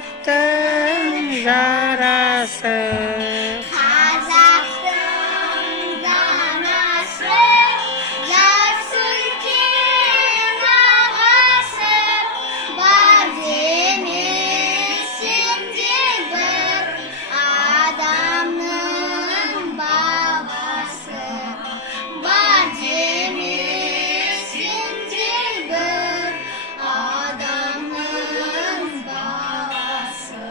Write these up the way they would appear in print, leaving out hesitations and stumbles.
Kazaktın yarası. Kazaktın danası, Türk'ün havası, var demişsindir bir adamın babası. Var demişsindir bir adamın babası.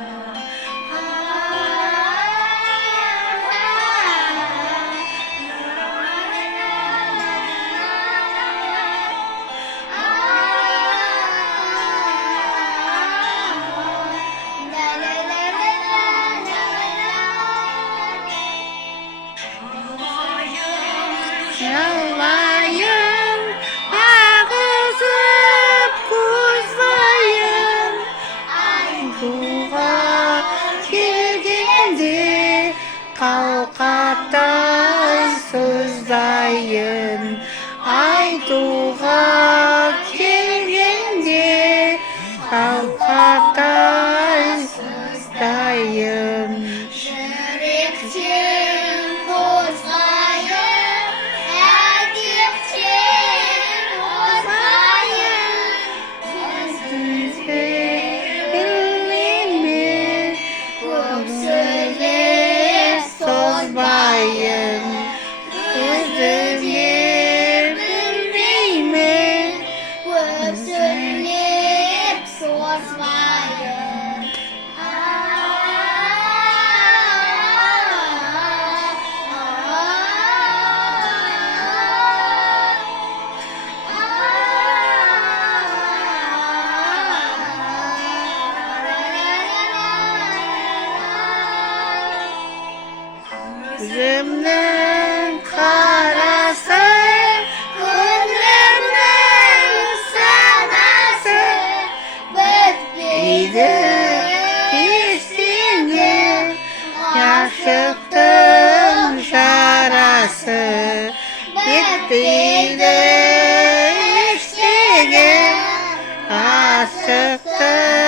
Yalvayın, ağızıp kuzlayın, Aytuğa kelgende kavkattan sızlayın. Aytuğa kelgende kavkattan sızlayın. Yürekçin kozlayın, erkekçin kozlayın. Bilmemi Çok söyleyip sozmayın, kızım yer bilmeyimi. Çok söyleyip sozmayın. Gözümün karası, Gönlümün sadası, İyiydi üstüne yaşıktın şarası. Bittiydi üstüne yaşıktın